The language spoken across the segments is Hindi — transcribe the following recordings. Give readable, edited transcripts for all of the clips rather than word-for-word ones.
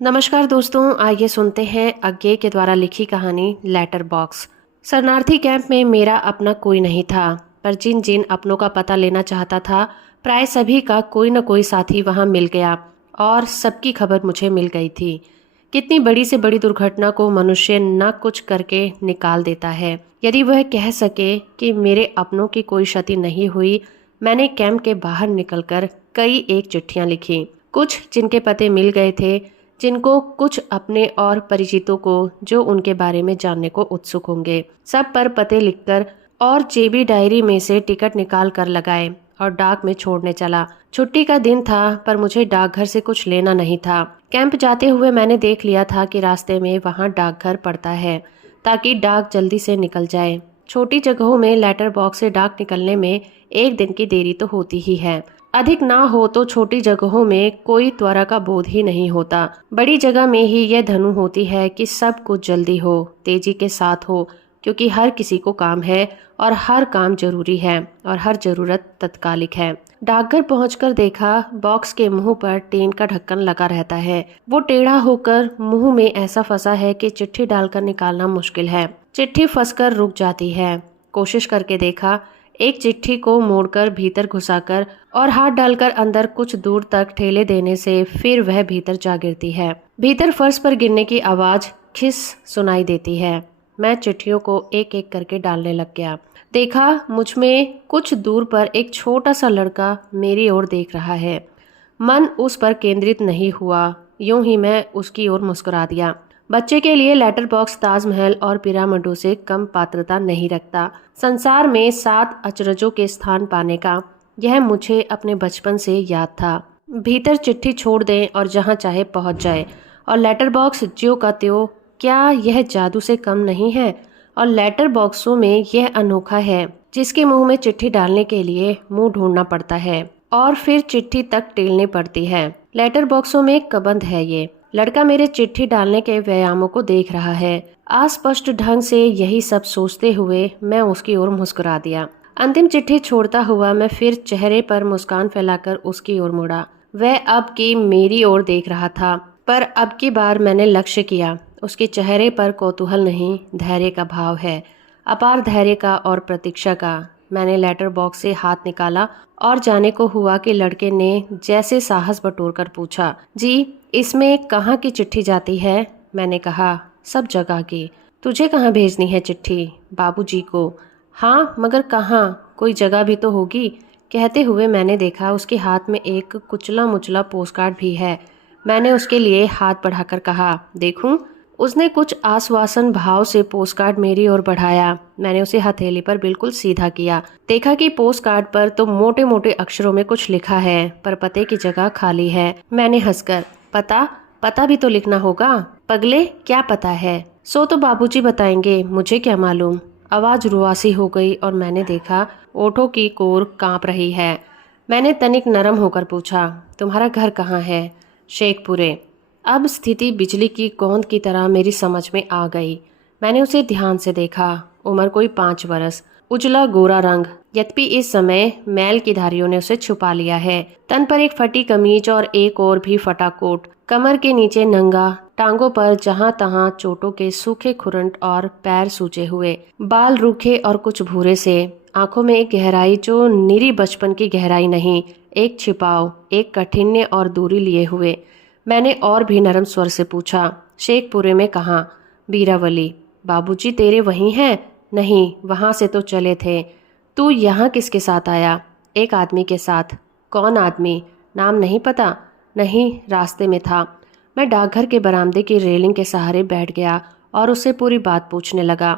नमस्कार दोस्तों, आइए सुनते हैं अज्ञे के द्वारा लिखी कहानी लेटर बॉक्स। शरणार्थी कैंप में मेरा अपना कोई नहीं था, पर जिन जिन अपनों का पता लेना चाहता था, प्राय सभी का कोई न कोई साथी वहां मिल गया और सबकी खबर मुझे मिल गई थी। कितनी बड़ी से बड़ी दुर्घटना को मनुष्य न कुछ करके निकाल देता है। यदि वह कह सके कि मेरे अपनों की कोई क्षति नहीं हुई, मैंने कैंप के बाहर निकलकर कई एक चिट्ठियां लिखी। कुछ जिनके पते मिल गए थे, जिनको कुछ अपने और परिचितों को जो उनके बारे में जानने को उत्सुक होंगे, सब पर पते लिखकर और जेबी डायरी में से टिकट निकाल कर लगाए और डाक में छोड़ने चला। छुट्टी का दिन था, पर मुझे डाकघर से कुछ लेना नहीं था। कैंप जाते हुए मैंने देख लिया था कि रास्ते में वहां डाकघर पड़ता है, ताकि डाक जल्दी से निकल जाए। छोटी जगहों में लेटर बॉक्स से डाक निकलने में एक दिन की देरी तो होती ही है। अधिक ना हो तो छोटी जगहों में कोई त्वरा का बोध ही नहीं होता। बड़ी जगह में ही यह धनु होती है कि सब कुछ जल्दी हो, तेजी के साथ हो, क्योंकि हर किसी को काम है और हर काम जरूरी है और हर जरूरत तत्कालिक है। डाकघर पहुंचकर देखा, बॉक्स के मुंह पर टीन का ढक्कन लगा रहता है। वो टेढ़ा होकर मुंह में ऐसा फंसा है कि चिट्ठी डालकर निकालना मुश्किल है। चिट्ठी फंसकर रुक जाती है। कोशिश करके देखा, एक चिट्ठी को मोड़कर भीतर घुसाकर और हाथ डालकर अंदर कुछ दूर तक ठेले देने से फिर वह भीतर जा गिरती है। भीतर फर्श पर गिरने की आवाज खिस सुनाई देती है। मैं चिट्ठियों को एक एक करके डालने लग गया। देखा, मुझ में कुछ दूर पर एक छोटा सा लड़का मेरी ओर देख रहा है। मन उस पर केंद्रित नहीं हुआ, यूं ही मैं उसकी ओर मुस्कुरा दिया। बच्चे के लिए लेटर बॉक्स ताजमहल और पिरामिडों से कम पात्रता नहीं रखता। संसार में 7 अचरजों के स्थान पाने का यह मुझे अपने बचपन से याद था। भीतर चिट्ठी छोड़ दें और जहां चाहे पहुंच जाए, और लेटर बॉक्स ज्यों का त्यों। क्या यह जादू से कम नहीं है? और लेटर बॉक्सों में यह अनोखा है, जिसके मुंह में चिट्ठी डालने के लिए मुंह ढूंढना पड़ता है और फिर चिट्ठी तक टेलनी पड़ती है। लेटर बॉक्सों में कबंध है ये। लड़का मेरे चिट्ठी डालने के व्यायामों को देख रहा है। अस्पष्ट ढंग से यही सब सोचते हुए मैं उसकी ओर मुस्कुरा दिया। अंतिम चिट्ठी छोड़ता हुआ मैं फिर चेहरे पर मुस्कान फैलाकर उसकी ओर मुड़ा। वह अब की मेरी ओर देख रहा था, पर अब की बार मैंने लक्ष्य किया। उसके चेहरे पर कौतूहल नहीं, धैर्य का भाव है, अपार धैर्य का और प्रतीक्षा का। मैंने लेटर बॉक्स से हाथ निकाला और जाने को हुआ कि लड़के ने जैसे साहस बटोर कर पूछा, जी, इसमें कहाँ की चिट्ठी जाती है? मैंने कहा, सब जगह की। तुझे कहाँ भेजनी है चिट्ठी? बाबूजी को। हाँ, मगर कहाँ? कोई जगह भी तो होगी। कहते हुए मैंने देखा, उसके हाथ में एक कुचला मुचला पोस्टकार्ड भी है। मैंने उसके लिए हाथ बढ़ाकर कहा, देखूं? उसने कुछ आश्वासन भाव से पोस्टकार्ड मेरी ओर बढ़ाया। मैंने उसे हथेली पर बिल्कुल सीधा किया। देखा कि पोस्टकार्ड पर तो मोटे मोटे अक्षरों में कुछ लिखा है, पर पते की जगह खाली है। मैंने हंसकर, पता भी तो लिखना होगा। पगले, क्या पता है? सो तो बाबूजी बताएंगे, मुझे क्या मालूम। आवाज रुआसी हो गई और मैंने देखा ओठों की कोर कांप रही है। मैंने तनिक नरम होकर पूछा, तुम्हारा घर कहाँ है? शेखपुरे। अब स्थिति बिजली की गोंद की तरह मेरी समझ में आ गई। मैंने उसे ध्यान से देखा। उम्र कोई 5 बरस, उजला गोरा रंग। यद्यपि इस समय मैल की धारियों ने उसे छुपा लिया है। तन पर एक फटी कमीज और एक और भी फटा कोट। कमर के नीचे नंगा, टांगों पर जहां तहां चोटों के सूखे खुरंट और पैर सूजे हुए। बाल रूखे और कुछ भूरे से। आंखों में एक गहराई जो निरी बचपन की गहराई नहीं, एक छिपाव, एक कठिन्य और दूरी लिए हुए। मैंने और भी नरम स्वर से पूछा, शेखपुरे में कहाँ? बीरावली। बाबूजी तेरे वहीं हैं? नहीं, वहां से तो चले थे। तू यहाँ किसके साथ आया? एक आदमी के साथ। कौन आदमी? नाम नहीं पता? नहीं, रास्ते में था। मैं डाकघर के बरामदे की रेलिंग के सहारे बैठ गया और उससे पूरी बात पूछने लगा।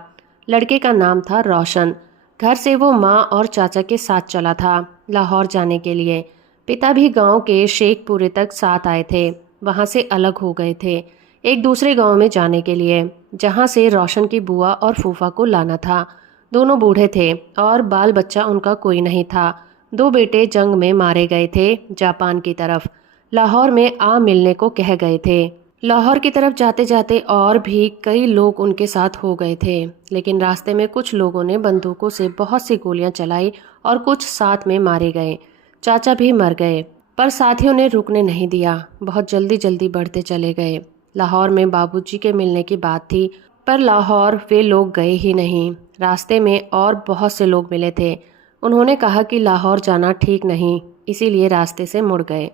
लड़के का नाम था रोशन। घर से वो माँ और चाचा के साथ चला था, लाहौर जाने के लिए। पिता भी गांव के शेखपुरे तक साथ आए थे। वहां से अलग हो गए थे, एक दूसरे गांव में जाने के लिए, जहां से रोशन की बुआ और फूफा को लाना था। दोनों बूढ़े थे और बाल बच्चा उनका कोई नहीं था। 2 बेटे जंग में मारे गए थे, जापान की तरफ। लाहौर में आ मिलने को कह गए थे। लाहौर की तरफ जाते जाते और भी कई लोग उनके साथ हो गए थे, लेकिन रास्ते में कुछ लोगों ने बंदूकों से बहुत सी गोलियां चलाई और कुछ साथ में मारे गए। चाचा भी मर गए। पर साथियों ने रुकने नहीं दिया। बहुत जल्दी जल्दी बढ़ते चले गए। लाहौर में बाबूजी के मिलने की बात थी, पर लाहौर वे लोग गए ही नहीं। रास्ते में और बहुत से लोग मिले थे। उन्होंने कहा कि लाहौर जाना ठीक नहीं, इसीलिए रास्ते से मुड़ गए।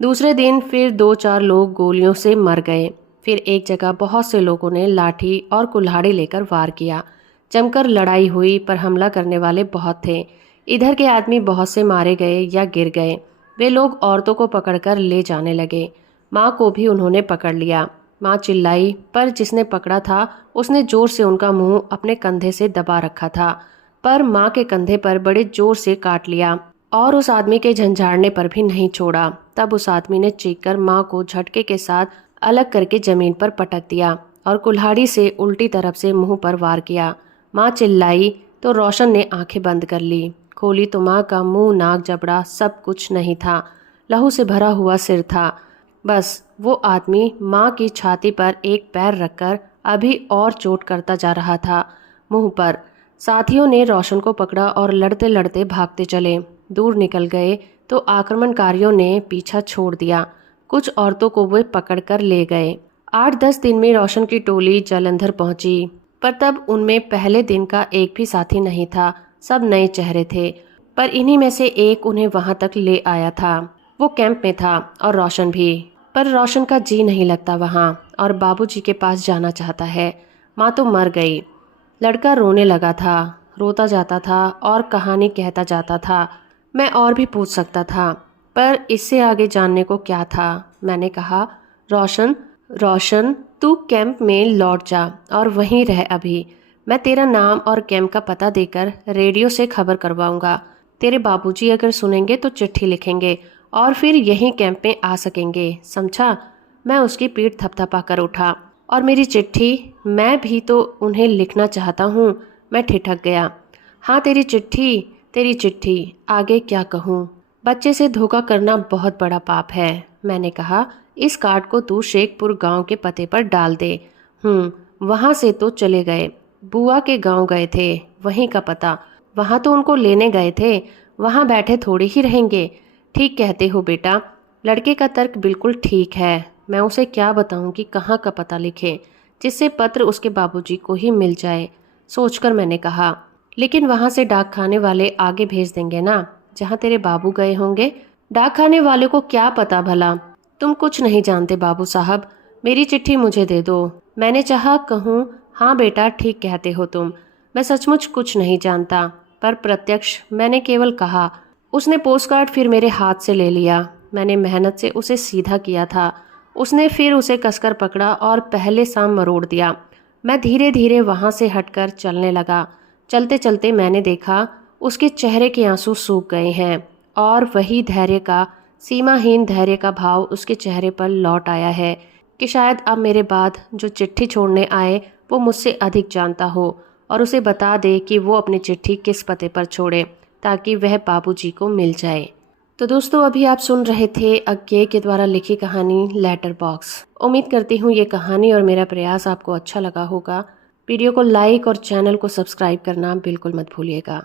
दूसरे दिन फिर 2-4 लोग गोलियों से मर गए। फिर एक जगह बहुत से लोगों ने लाठी और कुल्हाड़ी लेकर वार किया। जमकर लड़ाई हुई, पर हमला करने वाले बहुत थे। इधर के आदमी बहुत से मारे गए या गिर गए। वे लोग औरतों को पकड़कर ले जाने लगे। माँ को भी उन्होंने पकड़ लिया। माँ चिल्लाई, पर जिसने पकड़ा था उसने जोर से उनका मुंह अपने कंधे से दबा रखा था। पर माँ के कंधे पर बड़े जोर से काट लिया और उस आदमी के झंझाड़ने पर भी नहीं छोड़ा। तब उस आदमी ने चीखकर माँ को झटके के साथ अलग करके जमीन पर पटक दिया और कुल्हाड़ी से उल्टी तरफ से मुंह पर वार किया। माँ चिल्लाई तो रोशन ने आंखें बंद कर ली। खोली तो माँ का मुंह, नाक, जबड़ा सब कुछ नहीं था। लहू से भरा हुआ सिर था। बस वो आदमी माँ की छाती पर एक पैर रखकर अभी और चोट करता जा रहा था, मुंह पर। साथियों ने रोशन को पकड़ा और लड़ते लड़ते भागते चले। दूर निकल गए तो आक्रमणकारियों ने पीछा छोड़ दिया। कुछ औरतों को वे पकड़कर ले गए। 8-10 दिन में रोशन की टोली जालंधर पहुंची, पर तब उनमें पहले दिन का एक भी साथी नहीं था। सब नए चेहरे थे, पर इन्हीं में से एक उन्हें वहां तक ले आया था। वो कैंप में था और रोशन भी, पर रोशन का जी नहीं लगता वहां और बाबूजी के पास जाना चाहता है। माँ तो मर गई। लड़का रोने लगा था, रोता जाता था और कहानी कहता जाता था। मैं और भी पूछ सकता था, पर इससे आगे जानने को क्या था। मैंने कहा, रोशन, रोशन, तू कैंप में लौट जा और वहीं रह अभी। मैं तेरा नाम और कैंप का पता देकर रेडियो से खबर करवाऊंगा। तेरे बाबूजी अगर सुनेंगे तो चिट्ठी लिखेंगे और फिर यहीं कैंप में आ सकेंगे, समझा। मैं उसकी पीठ थपथपा कर उठा। और मेरी चिट्ठी, मैं भी तो उन्हें लिखना चाहता हूँ। मैं ठिठक गया। हाँ, तेरी चिट्ठी, तेरी चिट्ठी, आगे क्या कहूँ। बच्चे से धोखा करना बहुत बड़ा पाप है। मैंने कहा, इस कार्ड को तू शेखपुर गांव के पते पर डाल दे। वहां से तो चले गए, बुआ के गांव गए थे, वहीं का पता। वहां तो उनको लेने गए थे, वहां बैठे थोड़ी ही रहेंगे। ठीक कहते हो बेटा। लड़के का तर्क बिल्कुल ठीक है। मैं उसे क्या बताऊं कि कहाँ का पता लिखे, जिससे पत्र उसके बाबूजी को ही मिल जाए। सोचकर मैंने कहा, लेकिन वहां से डाक खाने वाले आगे भेज देंगे ना, जहां तेरे बाबू गए होंगे। डाक खाने वाले को क्या पता भला। तुम कुछ नहीं जानते बाबू साहब, मेरी चिट्ठी मुझे दे दो। मैंने चाहा कहूँ, हाँ बेटा ठीक कहते हो तुम, मैं सचमुच कुछ नहीं जानता, पर प्रत्यक्ष मैंने केवल कहा। उसने पोस्टकार्ड फिर मेरे हाथ से ले लिया। मैंने मेहनत से उसे सीधा किया था। उसने फिर उसे कसकर पकड़ा और पहले सा मरोड़ दिया। मैं धीरे धीरे वहां से हटकर चलने लगा। चलते चलते मैंने देखा उसके चेहरे के आंसू सूख गए हैं और वही धैर्य का, सीमाहीन धैर्य का भाव उसके चेहरे पर लौट आया है कि शायद अब मेरे बाद जो चिट्ठी छोड़ने आए वो मुझसे अधिक जानता हो और उसे बता दे कि वो अपनी चिट्ठी किस पते पर छोड़े ताकि वह बाबूजी को मिल जाए। तो दोस्तों, अभी आप सुन रहे थे अज्ञे के द्वारा लिखी कहानी लेटर बॉक्स। उम्मीद करती हूँ ये कहानी और मेरा प्रयास आपको अच्छा लगा होगा। वीडियो को लाइक और चैनल को सब्सक्राइब करना बिल्कुल मत भूलिएगा।